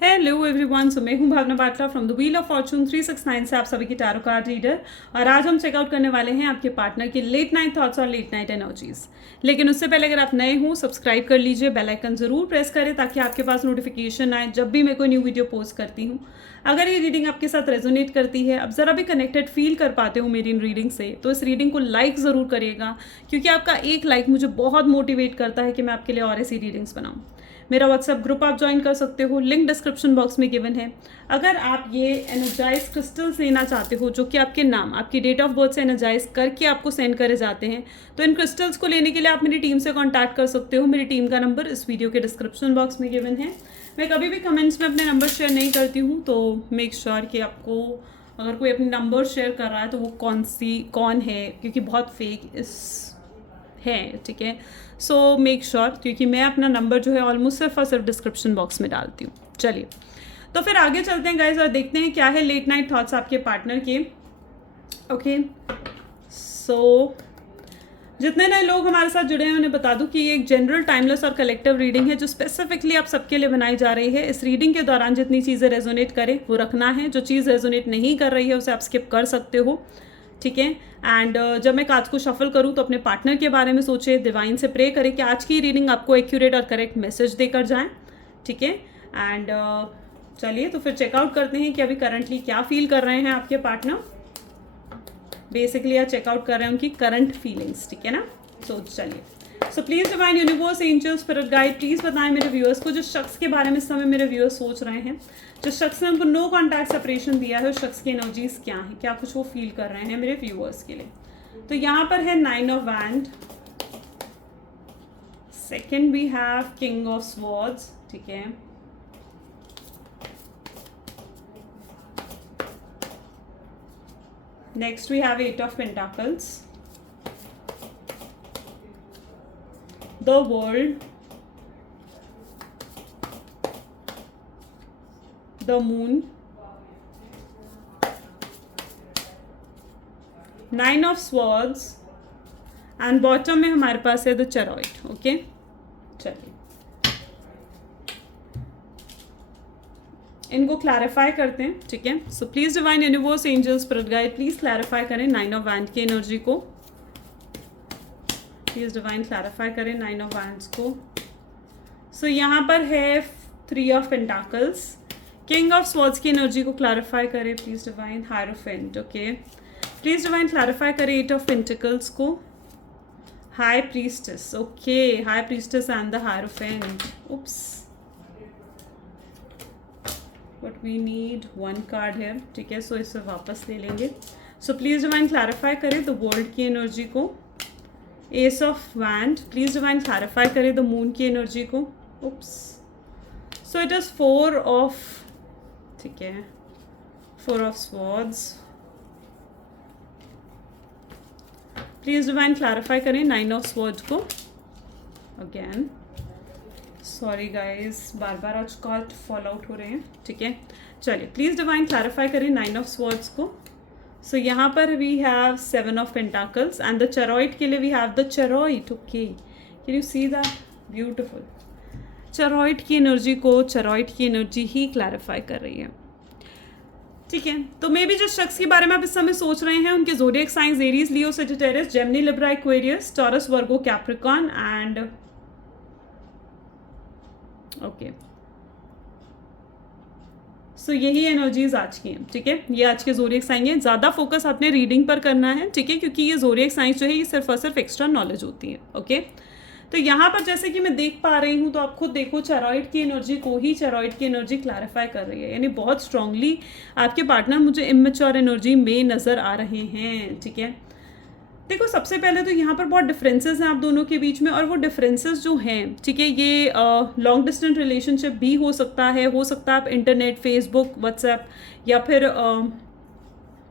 Hello everyone, so मैं हूं Bhavna Batla from the wheel of fortune 369 से आप सभी की टैरो कार्ड रीडर। और आज हम चेकआउट करने वाले हैं आपके पार्टनर की लेट नाइट थॉट्स और लेट नाइट एनर्जीज। लेकिन उससे पहले अगर आप नए हो, सब्सक्राइब कर लीजिए, बेल आइकन जरूर प्रेस करें ताकि आपके पास नोटिफिकेशन आए जब भी मैं कोई न्यू वीडियो पोस्ट करती हूँ। अगर ये रीडिंग आपके साथ रेजोनेट करती है, आप ज़रा भी कनेक्टेड फील कर पाते हो मेरी इन रीडिंग से, तो इस रीडिंग को लाइक ज़रूर करिएगा, क्योंकि आपका एक लाइक मुझे बहुत मोटिवेट करता है कि मैं आपके लिए और ऐसी रीडिंग्स बनाऊँ। मेरा व्हाट्सएप ग्रुप आप ज्वाइन कर सकते हो, लिंक डिस्क्रिप्शन बॉक्स में गिवन है। अगर आप ये एनर्जाइज क्रिस्टल्स लेना चाहते हो जो कि आपके नाम, आपकी डेट ऑफ बर्थ से एनर्जाइज करके आपको सेंड करे जाते हैं, तो इन क्रिस्टल्स को लेने के लिए आप मेरी टीम से कांटेक्ट कर सकते हो। मेरी टीम का नंबर इस वीडियो के डिस्क्रिप्शन बॉक्स में गिवन है। मैं कभी भी कमेंट्स में अपने नंबर शेयर नहीं करती हूँ, तो मेक श्योर कि आपको अगर कोई अपने नंबर शेयर कर रहा है तो वो कौन है, क्योंकि बहुत फेक है, ठीक है। सो मेक श्योर, क्योंकि मैं अपना नंबर जो है ऑलमोस्ट सिर्फ और सिर्फ डिस्क्रिप्शन बॉक्स में डालती हूँ। चलिए, तो फिर आगे चलते हैं गाइज और देखते हैं क्या है लेट नाइट थॉट्स आपके पार्टनर के। ओके, सो जितने नए लोग हमारे साथ जुड़े हैं उन्हें बता दूं कि ये एक जनरल, टाइमलेस और कलेक्टिव रीडिंग है जो स्पेसिफिकली आप सबके लिए बनाई जा रही है। इस रीडिंग के दौरान जितनी चीज़ें रेजोनेट करें वो रखना है, जो चीज़ रेजोनेट नहीं कर रही है उसे आप स्किप कर सकते हो, ठीक है। एंड जब मैं कार्ड्स को शफल करूँ तो अपने पार्टनर के बारे में सोचे, डिवाइन से प्रे करें कि आज की रीडिंग आपको एक्यूरेट और करेक्ट मैसेज देकर जाए, ठीक है। एंड चलिए, तो फिर चेकआउट करते हैं कि अभी करंटली क्या फील कर रहे हैं आपके पार्टनर। बेसिकली आप चेकआउट कर रहे हैं उनकी करंट फीलिंग्स, ठीक है ना। सो चलिए, so please divine universe, angel, spirit guide, please बताएं मेरे व्यूअर्स को, जिस शख्स के बारे में इस समय मेरे व्यूअर्स सोच रहे हैं, जिस शख्स ने उनको नो कॉन्टैक्ट सेपरेशन दिया है, उस शख्स की एनर्जीज क्या है, क्या कुछ वो फील कर रहे हैं मेरे व्यूअर्स के लिए। तो यहाँ पर है 9 of wand, second we have king of swords, ठीक है। Next we have 8 of pentacles, the world, the moon, 9 of swords and bottom में हमारे पास है द चेरॉइड। ओके, चलिए इनको क्लैरिफाई करते हैं, ठीक है। सो please divine universe, angel, spirit guide, please clarify करें 9 ऑफ वैंड की एनर्जी को। प्लीज डिवाइन क्लैरिफाई करें 9 ऑफ वैंड्स को। सो यहाँ पर है 3 of pentacles, king of swords की एनर्जी को क्लैरिफाई करें please divine. Hierophant, okay, please divine clarify करें 8 ऑफ पेंटिकल्स को। High priestess, okay, high priestess and the hierophant. Oops, but we need 1 card है, ठीक है। सो इसे वापस ले लेंगे। सो प्लीज डिवाइन क्लैरिफाई करें द वर्ल्ड की एनर्जी को। Ace of wand, please divine clarify करें द मून की एनर्जी को। उप्स, सो इट इज 4 ऑफ, ठीक है, 4 of swords. Please divine clarify करें 9 ऑफ स्वॉर्ड को। अगेन सॉरी गाइज, बार बार आज कार्ड फॉल आउट हो रहे हैं, ठीक है। चलिए, प्लीज डिवाइन क्लैरिफाई करें 9 ऑफ स्वॉर्ड्स को। सो यहाँ पर we have 7 of pentacles and the chariot के लिए we have the chariot. Okay, can you see that, beautiful. Chariot की एनर्जी को चेरॉइड की एनर्जी ही क्लैरिफाई कर रही है, ठीक है। तो मे भी जिस शख्स के बारे में आप इस समय सोच रहे हैं उनके zodiac signs Aries, Leo, Sagittarius, Gemini, Libra, Aquarius, Taurus, Virgo, Capricorn and okay. So यही एनर्जीज आज की हैं, ठीक है। ये आज के ज़ोडिएक साइन है। ज़्यादा फोकस आपने रीडिंग पर करना है, ठीक है, क्योंकि ये ज़ोडिएक साइंस जो है ये सिर्फ और सिर्फ एक्स्ट्रा नॉलेज होती है, ओके। तो यहाँ पर जैसे कि मैं देख पा रही हूँ, तो आप खुद देखो, चेरॉइड की एनर्जी को ही चेरॉइड की एनर्जी क्लैरिफाई कर रही है, यानी बहुत स्ट्रांगली आपके पार्टनर मुझे इमेच्योर एनर्जी में नज़र आ रहे हैं, ठीक है। देखो, सबसे पहले तो यहाँ पर बहुत डिफरेंसेस हैं आप दोनों के बीच में, और वो डिफरेंसेस जो हैं, ठीक है, ये लॉन्ग डिस्टेंस रिलेशनशिप भी हो सकता है आप इंटरनेट, फेसबुक, व्हाट्सएप या फिर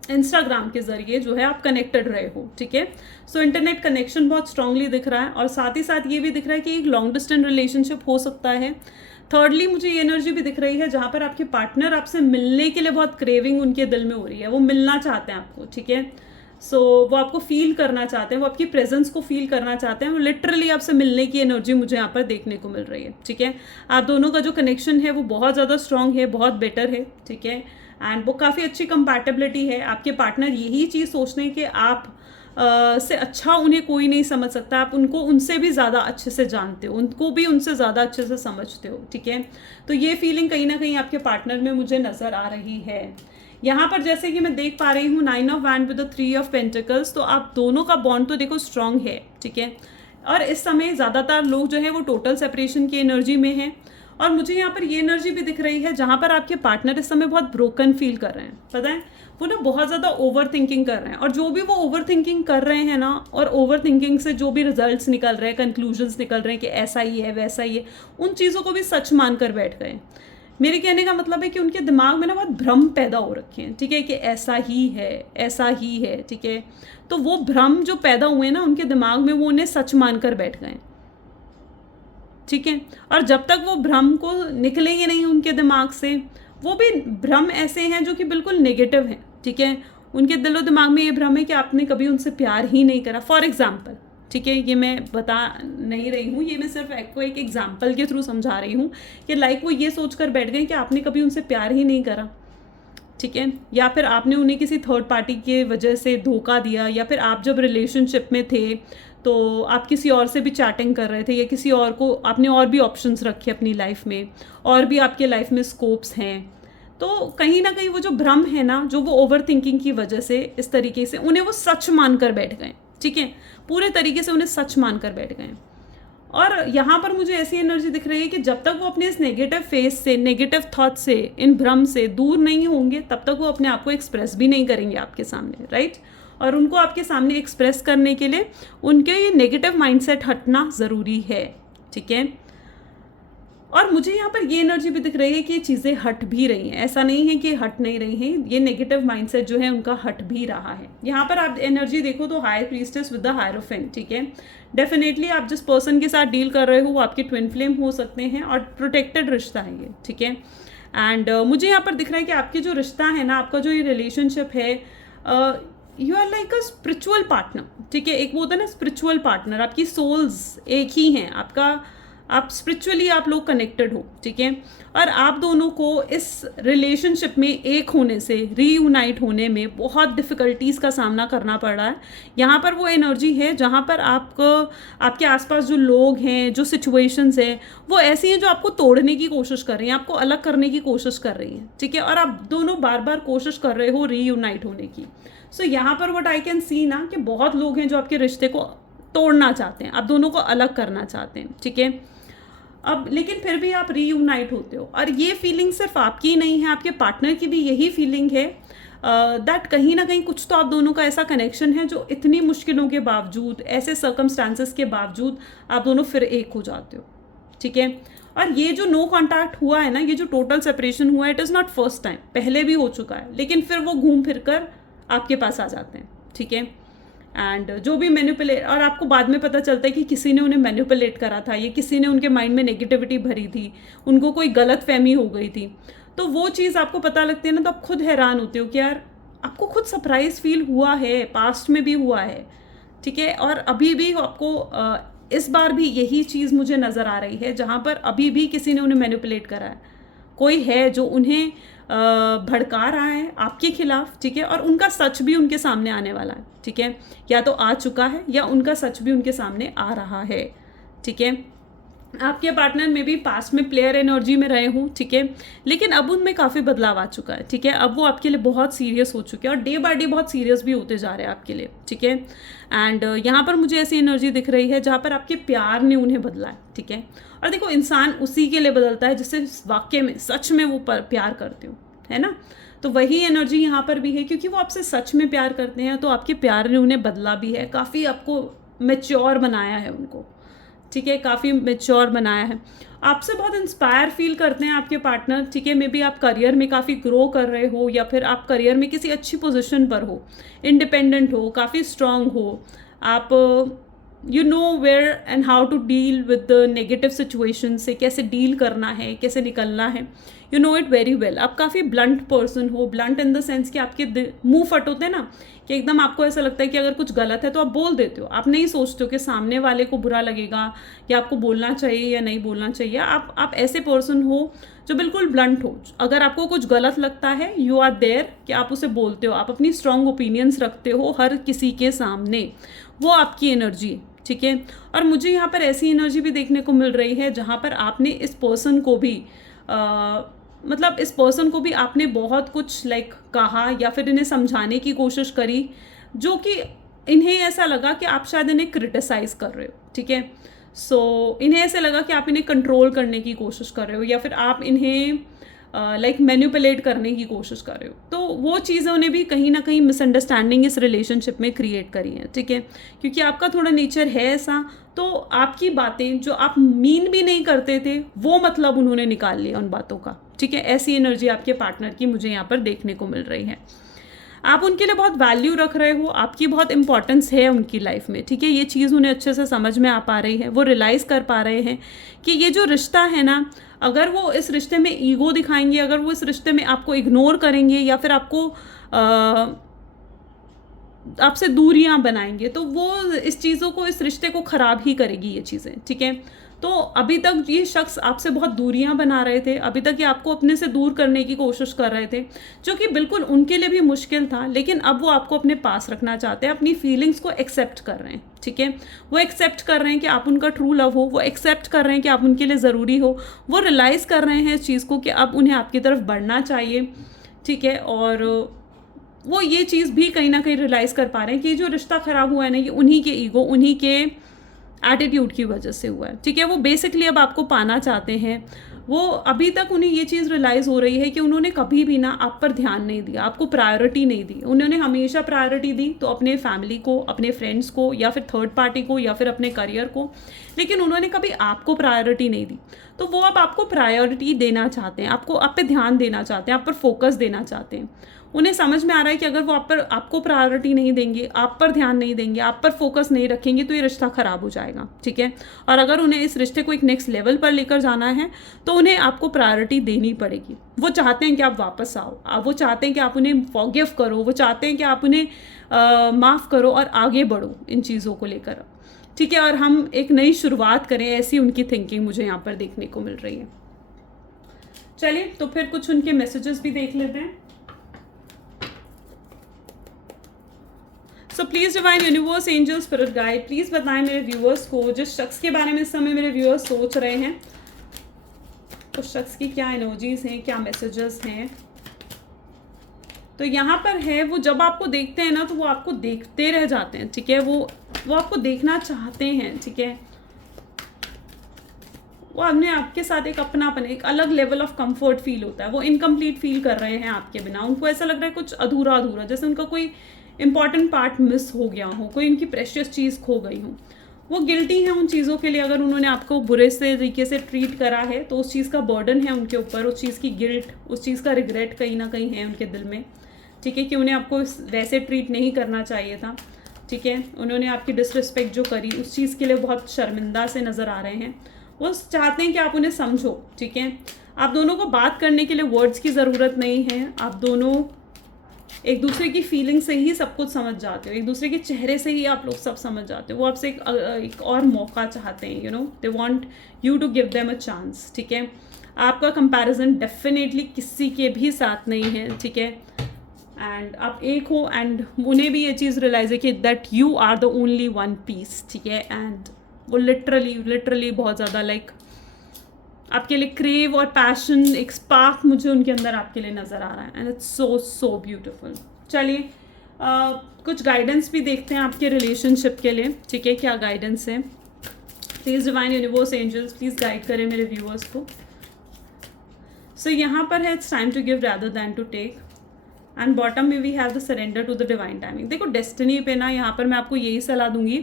इंस्टाग्राम के ज़रिए जो है आप कनेक्टेड रहे हो, ठीक है। सो इंटरनेट कनेक्शन बहुत स्ट्रांगली दिख रहा है, और साथ ही साथ ये भी दिख रहा है कि एक लॉन्ग डिस्टेंस रिलेशनशिप हो सकता है। थर्डली मुझे ये एनर्जी भी दिख रही है जहाँ पर आपके पार्टनर आपसे मिलने के लिए बहुत क्रेविंग उनके दिल में हो रही है, वो मिलना चाहते हैं आपको, ठीक है। सो वो आपको फील करना चाहते हैं, वो आपकी प्रेजेंस को फील करना चाहते हैं, वो लिटरली आपसे मिलने की एनर्जी मुझे यहाँ पर देखने को मिल रही है, ठीक है। आप दोनों का जो कनेक्शन है वो बहुत ज़्यादा स्ट्रांग है, बहुत बेटर है, ठीक है। एंड वो काफ़ी अच्छी कंपैटिबिलिटी है। आपके पार्टनर यही चीज़ सोचते हैं कि आप से अच्छा उन्हें कोई नहीं समझ सकता, आप उनको उनसे भी ज़्यादा अच्छे से जानते हो, उनको भी उनसे ज़्यादा अच्छे से समझते हो, ठीक है। तो ये फीलिंग कहीं ना कहीं आपके पार्टनर में मुझे नज़र आ रही है। यहाँ पर जैसे कि मैं देख पा रही हूँ 9 of wand with the 3 of pentacles, तो आप दोनों का बॉन्ड तो देखो स्ट्रांग है, ठीक है। और इस समय ज़्यादातर लोग जो है वो टोटल सेपरेशन की एनर्जी में है। और मुझे यहाँ पर ये एनर्जी भी दिख रही है जहाँ पर आपके पार्टनर इस समय बहुत ब्रोकन फील कर रहे हैं, पता है, वो ना बहुत ज़्यादा ओवर थिंकिंग कर रहे हैं। और जो भी वो ओवर थिंकिंग कर रहे हैं ना, और ओवर थिंकिंग से जो भी रिजल्ट्स निकल रहे हैं, कंक्लूजन्स निकल रहे हैं कि ऐसा ही है वैसा ही है, उन चीज़ों को भी सच मानकर बैठ गए। मेरे कहने का मतलब है कि उनके दिमाग में ना बहुत भ्रम पैदा हो रखे हैं, ठीक है, कि ऐसा ही है, ऐसा ही है, ठीक है। तो वो भ्रम जो पैदा हुए ना उनके दिमाग में, वो उन्हें सच मानकर बैठ गए, ठीक है। और जब तक वो भ्रम को निकलेंगे नहीं उनके दिमाग से, वो भी भ्रम ऐसे हैं जो कि बिल्कुल नेगेटिव हैं, ठीक है। उनके दिलो दिमाग में ये भ्रम है कि आपने कभी उनसे प्यार ही नहीं करा, फॉर एग्जाम्पल, ठीक है। ये मैं बता नहीं रही हूँ, ये मैं सिर्फ आपको एक एग्जाम्पल के थ्रू समझा रही हूँ कि लाइक वो ये सोचकर बैठ गए कि आपने कभी उनसे प्यार ही नहीं करा, ठीक है। या फिर आपने उन्हें किसी थर्ड पार्टी के वजह से धोखा दिया, या फिर आप जब रिलेशनशिप में थे तो आप किसी और से भी चैटिंग कर रहे थे, या किसी और को आपने और भी ऑप्शंस रखे अपनी लाइफ में, और भी आपके लाइफ में स्कोप्स हैं। तो कहीं ना कहीं वो जो भ्रम है ना, जो वो ओवर थिंकिंग की वजह से इस तरीके से उन्हें वो सच मानकर बैठ गए, ठीक है, पूरे तरीके से उन्हें सच मानकर बैठ गए। और यहाँ पर मुझे ऐसी एनर्जी दिख रही है कि जब तक वो अपने इस नेगेटिव फेस से, नेगेटिव थॉट से, इन भ्रम से दूर नहीं होंगे, तब तक वो अपने आप को एक्सप्रेस भी नहीं करेंगे आपके सामने, राइट। और उनको आपके सामने एक्सप्रेस करने के लिए उनके ये नेगेटिव माइंडसेट हटना ज़रूरी है, ठीक है। और मुझे यहाँ पर ये एनर्जी भी दिख रही है कि ये चीज़ें हट भी रही हैं, ऐसा नहीं है कि हट नहीं रही हैं, ये नेगेटिव माइंडसेट जो है उनका हट भी रहा है। यहाँ पर आप एनर्जी देखो तो higher priestess with the hierophant, ठीक है। डेफिनेटली आप जिस पर्सन के साथ डील कर रहे हो वो आपके ट्विन फ्लेम हो सकते हैं, और प्रोटेक्टेड रिश्ता है ये, ठीक है। एंड मुझे यहाँ पर दिख रहा है कि आपके जो रिश्ता है ना, आपका जो ये रिलेशनशिप है, you are like a spiritual partner, ठीक है। एक वो होता है ना स्पिरिचुअल पार्टनर, आपकी सोल्स एक ही हैं, आप स्पिरिचुअली आप लोग कनेक्टेड हो, ठीक है। और आप दोनों को इस रिलेशनशिप में एक होने से, रीयूनाइट होने में बहुत डिफ़िकल्टीज़ का सामना करना पड़ रहा है। यहाँ पर वो एनर्जी है जहाँ पर आपको, आपके आसपास जो लोग हैं, जो सिचुएशंस हैं, वो ऐसी हैं जो आपको तोड़ने की कोशिश कर रही हैं, आपको अलग करने की कोशिश कर रही हैं, ठीक है। और आप दोनों बार बार कोशिश कर रहे हो रीयूनाइट होने की। सो यहाँ पर व्हाट आई कैन सी ना, कि बहुत लोग हैं जो आपके रिश्ते को तोड़ना चाहते हैं, आप दोनों को अलग करना चाहते हैं, ठीक है। अब लेकिन फिर भी आप रीयूनाइट होते हो, और ये फीलिंग सिर्फ आपकी नहीं है, आपके पार्टनर की भी यही फीलिंग है दैट कहीं ना कहीं कुछ तो आप दोनों का ऐसा कनेक्शन है जो इतनी मुश्किलों के बावजूद, ऐसे सर्कमस्टांसेस के बावजूद आप दोनों फिर एक हो जाते हो, ठीक है। और ये जो नो कॉन्टैक्ट हुआ है ना, ये जो टोटल सेपरेशन हुआ है, it is not first time, पहले भी हो चुका है, लेकिन फिर वो घूम फिर कर आपके पास आ जाते हैं, ठीक है। एंड जो भी मैनिपुलेट, और आपको बाद में पता चलता है कि किसी ने उन्हें मैनिपुलेट करा था, या किसी ने उनके माइंड में नेगेटिविटी भरी थी, उनको कोई गलत फहमी हो गई थी, तो वो चीज़ आपको पता लगती है ना, तो आप खुद हैरान होते हो कि यार आपको खुद सरप्राइज फील हुआ है, पास्ट में भी हुआ है, ठीक है। और अभी भी आपको इस बार भी यही चीज़ मुझे नज़र आ रही है, जहाँ पर अभी भी किसी ने उन्हें मैनिपुलेट करा है, कोई है जो उन्हें भड़का रहा है आपके खिलाफ, ठीक है। और उनका सच भी उनके सामने आने वाला है, ठीक है, या तो आ चुका है या उनका सच भी उनके सामने आ रहा है, ठीक है। आपके पार्टनर में भी पास्ट में प्लेयर एनर्जी में रहे हूँ, ठीक है, लेकिन अब उनमें काफ़ी बदलाव आ चुका है, ठीक है। अब वो आपके लिए बहुत सीरियस हो चुके हैं, और डे बाय डे बहुत सीरियस भी होते जा रहे हैं आपके लिए, ठीक है। एंड यहाँ पर मुझे ऐसी एनर्जी दिख रही है जहाँ पर आपके प्यार ने उन्हें बदला है, ठीक है। और देखो, इंसान उसी के लिए बदलता है जिससे वाकई में, सच में वो प्यार करते हो, है ना। तो वही एनर्जी यहाँ पर भी है, क्योंकि वो आपसे सच में प्यार करते हैं, तो आपके प्यार ने उन्हें बदला भी है, काफ़ी आपको मैच्योर बनाया है उनको, ठीक है, काफ़ी मैच्योर बनाया है। आपसे बहुत इंस्पायर फील करते हैं आपके पार्टनर, ठीक है। मे बी आप करियर में काफ़ी ग्रो कर रहे हो, या फिर आप करियर में किसी अच्छी पोजीशन पर हो, इंडिपेंडेंट हो, काफ़ी स्ट्रांग हो, आप you know where and how to deal with the negative situation से, कैसे डील करना है, कैसे निकलना है, you know it very well. आप काफ़ी ब्लंट पर्सन हो, ब्लंट इन द सेंस कि आपके मुंह फट होते हैं ना, कि एकदम आपको ऐसा लगता है कि अगर कुछ गलत है तो आप बोल देते हो, आप नहीं सोचते हो कि सामने वाले को बुरा लगेगा या आपको बोलना चाहिए या नहीं बोलना चाहिए। आप ऐसे पर्सन हो जो बिल्कुल ब्लंट हो। अगर आपको कुछ गलत लगता है, यू आर देयर कि आप उसे बोलते हो, आप अपनी स्ट्रॉन्ग ओपिनियंस रखते हो हर किसी के सामने, वो आपकी एनर्जी, ठीक है। और मुझे यहाँ पर ऐसी एनर्जी भी देखने को मिल रही है जहाँ पर आपने इस पर्सन को भी मतलब इस पर्सन को भी आपने बहुत कुछ लाइक कहा या फिर इन्हें समझाने की कोशिश करी, जो कि इन्हें ऐसा लगा कि आप शायद इन्हें क्रिटिसाइज कर रहे हो, ठीक है। सो इन्हें ऐसे लगा कि आप इन्हें कंट्रोल करने की कोशिश कर रहे हो या फिर आप इन्हें लाइक मैनिपुलेट करने की कोशिश कर रहे हो। तो वो चीज़ों ने भी कहीं ना कहीं मिसअंडरस्टैंडिंग इस रिलेशनशिप में क्रिएट करी है, ठीक है। क्योंकि आपका थोड़ा नेचर है ऐसा, तो आपकी बातें जो आप मीन भी नहीं करते थे वो मतलब उन्होंने निकाल लिया उन बातों का, ठीक है। ऐसी एनर्जी आपके पार्टनर की मुझे यहाँ पर देखने को मिल रही है। आप उनके लिए बहुत वैल्यू रख रहे हो, आपकी बहुत इंपॉर्टेंस है उनकी लाइफ में, ठीक है। ये चीज़ उन्हें अच्छे से समझ में आ पा रही है, वो रियलाइज़ कर पा रहे हैं कि ये जो रिश्ता है ना, अगर वो इस रिश्ते में ईगो दिखाएंगे, अगर वो इस रिश्ते में आपको इग्नोर करेंगे या फिर आपको आपसे दूरियां बनाएंगे, तो वो इस चीज़ों को, इस रिश्ते को ख़राब ही करेगी ये चीज़ें, ठीक है। तो अभी तक ये शख्स आपसे बहुत दूरियां बना रहे थे, अभी तक ये आपको अपने से दूर करने की कोशिश कर रहे थे, जो कि बिल्कुल उनके लिए भी मुश्किल था। लेकिन अब वो आपको अपने पास रखना चाहते हैं, अपनी फीलिंग्स को एक्सेप्ट कर रहे हैं, ठीक है। वो एक्सेप्ट कर रहे हैं कि आप उनका ट्रू लव हो, वो एक्सेप्ट कर रहे हैं कि आप उनके लिए ज़रूरी हो, वो रियलाइज़ कर रहे हैं इस चीज़ को कि अब उन्हें आपकी तरफ बढ़ना चाहिए, ठीक है। और वो ये चीज़ भी कहीं ना कहीं रियलाइज़ कर पा रहे हैं कि जो रिश्ता ख़राब हुआ है ना, ये उन्हीं के ईगो, उन्हीं के एटीट्यूड की वजह से हुआ है, ठीक है। वो बेसिकली अब आपको पाना चाहते हैं। वो अभी तक उन्हें ये चीज़ रियलाइज़ हो रही है कि उन्होंने कभी भी ना आप पर ध्यान नहीं दिया, आपको प्रायोरिटी नहीं दी। उन्होंने हमेशा प्रायोरिटी दी तो अपने फैमिली को, अपने फ्रेंड्स को या फिर थर्ड पार्टी को या फिर अपने करियर को, लेकिन उन्होंने कभी आपको प्रायोरिटी नहीं दी। तो वो अब आपको प्रायोरिटी देना चाहते हैं, आपको आप पे ध्यान देना चाहते हैं, आप पर फोकस देना चाहते हैं। उन्हें समझ में आ रहा है कि अगर वो आपको प्रायोरिटी नहीं देंगे, आप पर ध्यान नहीं देंगे, आप पर फोकस नहीं रखेंगे, तो ये रिश्ता ख़राब हो जाएगा, ठीक है। और अगर उन्हें इस रिश्ते को एक नेक्स्ट लेवल पर लेकर जाना है तो उन्हें आपको प्रायोरिटी देनी पड़ेगी। वो चाहते हैं कि आप वापस आओ, वो चाहते हैं कि आप उन्हें फॉरगिव करो, वो चाहते हैं कि आप उन्हें माफ़ करो और आगे बढ़ो इन चीज़ों को लेकर, ठीक है। और हम एक नई शुरुआत करें, ऐसी उनकी थिंकिंग मुझे यहाँ पर देखने को मिल रही है। चलिए तो फिर कुछ उनके मैसेजेस भी देख लेते हैं। So please divine universe, angel, spirit guide, please बताएं मेरे व्यूअर्स को, जिस शख्स के बारे में इस समय मेरे व्यूअर्स सोच रहे हैं, उस शख्स की क्या एनर्जीज हैं, क्या मैसेजेस हैं। तो यहाँ पर है, वो जब आपको देखते हैं ना तो वो आपको देखते रह जाते हैं, ठीक है। वो आपको देखना चाहते हैं, ठीक है। वो अपने आपके साथ एक अपनापन, एक अलग लेवल ऑफ कंफर्ट फील होता है। वो इनकम्प्लीट फील कर रहे हैं आपके बिना, उनको ऐसा लग रहा है कुछ अधूरा अधूरा, जैसे उनका कोई इंपॉर्टेंट पार्ट मिस हो गया हो, कोई उनकी प्रेशियस चीज़ खो गई हो। वो गिल्टी हैं उन चीज़ों के लिए। अगर उन्होंने आपको बुरे से तरीके से ट्रीट करा है तो उस चीज़ का बर्डन है उनके ऊपर, उस चीज़ की गिल्ट, उस चीज़ का रिग्रेट कहीं ना कहीं है उनके दिल में, ठीक है, कि उन्हें आपको वैसे ट्रीट नहीं करना चाहिए था, ठीक है। उन्होंने आपकी डिसरिस्पेक्ट जो करी, उस चीज़ के लिए बहुत शर्मिंदा से नज़र आ रहे हैं। वो चाहते हैं कि आप उन्हें समझो, ठीक है। आप दोनों को बात करने के लिए वर्ड्स की ज़रूरत नहीं है, आप दोनों एक दूसरे की फीलिंग से ही सब कुछ समझ जाते हो, एक दूसरे के चेहरे से ही आप लोग सब समझ जाते हो। वो आपसे एक और मौका चाहते हैं, you know, they want you to give them a chance, ठीक है। आपका कंपैरिजन डेफिनेटली किसी के भी साथ नहीं है, ठीक है। एंड आप एक हो, एंड उन्हें भी ये चीज़ रियलाइज है कि that you are the only one piece, ठीक है। एंड वो लिटरली बहुत ज़्यादा लाइक आपके लिए क्रेव और पैशन, एक स्पार्क मुझे उनके अंदर आपके लिए नज़र आ रहा है, एंड इट्स सो ब्यूटीफुल। चलिए कुछ गाइडेंस भी देखते हैं आपके रिलेशनशिप के लिए, ठीक है। क्या गाइडेंस है, please divine universe, angels, please guide करें मेरे व्यूअर्स को। सो यहाँ पर है, it's time to give rather than to take, and bottom में we have the surrender to the divine timing. देखो डेस्टिनी पे ना, यहाँ पर मैं आपको यही सलाह दूंगी,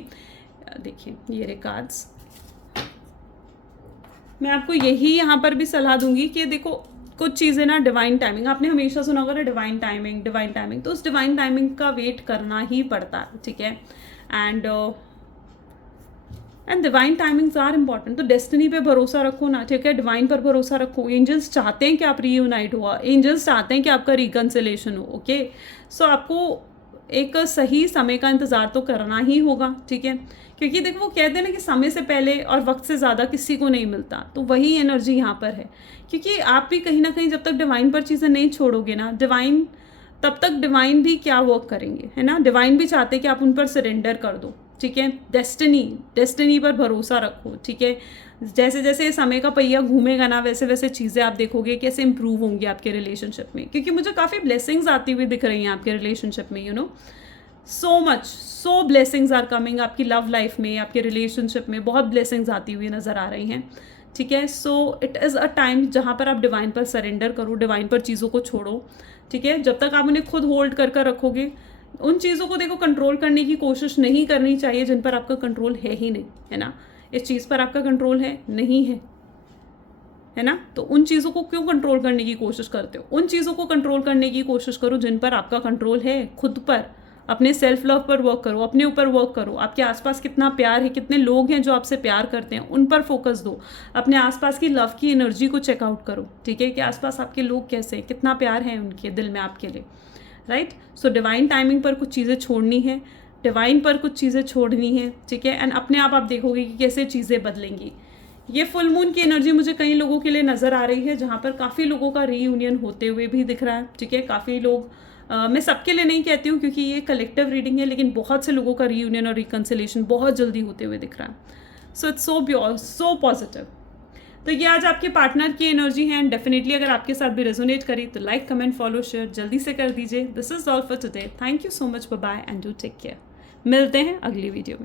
देखिए ये रे कार्ड्स, मैं आपको यही यहाँ पर भी सलाह दूंगी कि देखो कुछ चीज़ें ना डिवाइन टाइमिंग, आपने हमेशा सुना होगा ना डिवाइन टाइमिंग, तो उस डिवाइन टाइमिंग का वेट करना ही पड़ता है, ठीक है। And and divine timings are important. तो डेस्टिनी पे भरोसा रखो ना, ठीक है, डिवाइन पर भरोसा रखो। एंजल्स चाहते हैं कि आप रीयूनाइट हो, एंजल्स चाहते हैं कि आपका रिकन्सिलेशन हो, ओके। सो आपको एक सही समय का इंतज़ार तो करना ही होगा, ठीक है, क्योंकि देखो वो कहते हैं ना कि समय से पहले और वक्त से ज़्यादा किसी को नहीं मिलता, तो वही एनर्जी यहाँ पर है। क्योंकि आप भी कहीं ना कहीं जब तक डिवाइन पर चीज़ें नहीं छोड़ोगे ना, डिवाइन तब तक डिवाइन भी क्या वर्क करेंगे, है ना। डिवाइन भी चाहते हैं कि आप उन पर सरेंडर कर दो, ठीक है। डेस्टिनी पर भरोसा रखो, ठीक है। जैसे जैसे समय का पहिया घूमेगा ना, वैसे वैसे चीज़ें आप देखोगे कैसे इंप्रूव होंगी आपके रिलेशनशिप में, क्योंकि मुझे काफ़ी ब्लेसिंग्स आती हुई दिख रही हैं आपके रिलेशनशिप में, you know, so blessings are coming आपकी लव लाइफ में, आपके रिलेशनशिप में बहुत ब्लेसिंग्स आती हुई नज़र आ रही हैं, ठीक है। So it is a time जहाँ पर आप डिवाइन पर सरेंडर करो, डिवाइन पर चीज़ों को छोड़ो, ठीक है। जब तक आप उन्हें खुद होल्ड कर रखोगे, उन चीज़ों को देखो कंट्रोल करने की कोशिश नहीं करनी चाहिए जिन पर आपका कंट्रोल है ही नहीं, है ना। इस चीज़ पर आपका कंट्रोल है नहीं है ना, तो उन चीज़ों को क्यों कंट्रोल करने की कोशिश करते हो। उन चीज़ों को कंट्रोल करने की कोशिश करो जिन पर आपका कंट्रोल है। खुद पर, अपने सेल्फ लव पर वर्क करो, अपने ऊपर वर्क करो। आपके आसपास कितना प्यार है, कितने लोग हैं जो आपसे प्यार करते हैं, उन पर फोकस दो। अपने आसपास की लव की एनर्जी को चेकआउट करो, ठीक है, कि आसपास आपके लोग कैसे हैं, कितना प्यार है उनके दिल में आपके लिए, राइट। सो डिवाइन टाइमिंग पर कुछ चीज़ें छोड़नी है, डिवाइन पर कुछ चीज़ें छोड़नी है, ठीक है। एंड अपने आप देखोगे कि कैसे चीज़ें बदलेंगी। ये फुल मून की एनर्जी मुझे कई लोगों के लिए नज़र आ रही है, जहाँ पर काफ़ी लोगों का रीयूनियन होते हुए भी दिख रहा है, ठीक है। काफ़ी लोग, मैं सबके लिए नहीं कहती हूँ क्योंकि ये कलेक्टिव रीडिंग है, लेकिन बहुत से लोगों का रीयूनियन और रिकन्सिलेशन बहुत जल्दी होते हुए दिख रहा है। So it's so positive. तो ये आज आपके पार्टनर की एनर्जी है, एंड डेफिनेटली अगर आपके साथ भी रेजोनेट करी तो लाइक, कमेंट, फॉलो, शेयर जल्दी से कर दीजिए। This is all for today. Thank you so much, bye bye and do take care. मिलते हैं अगली वीडियो में।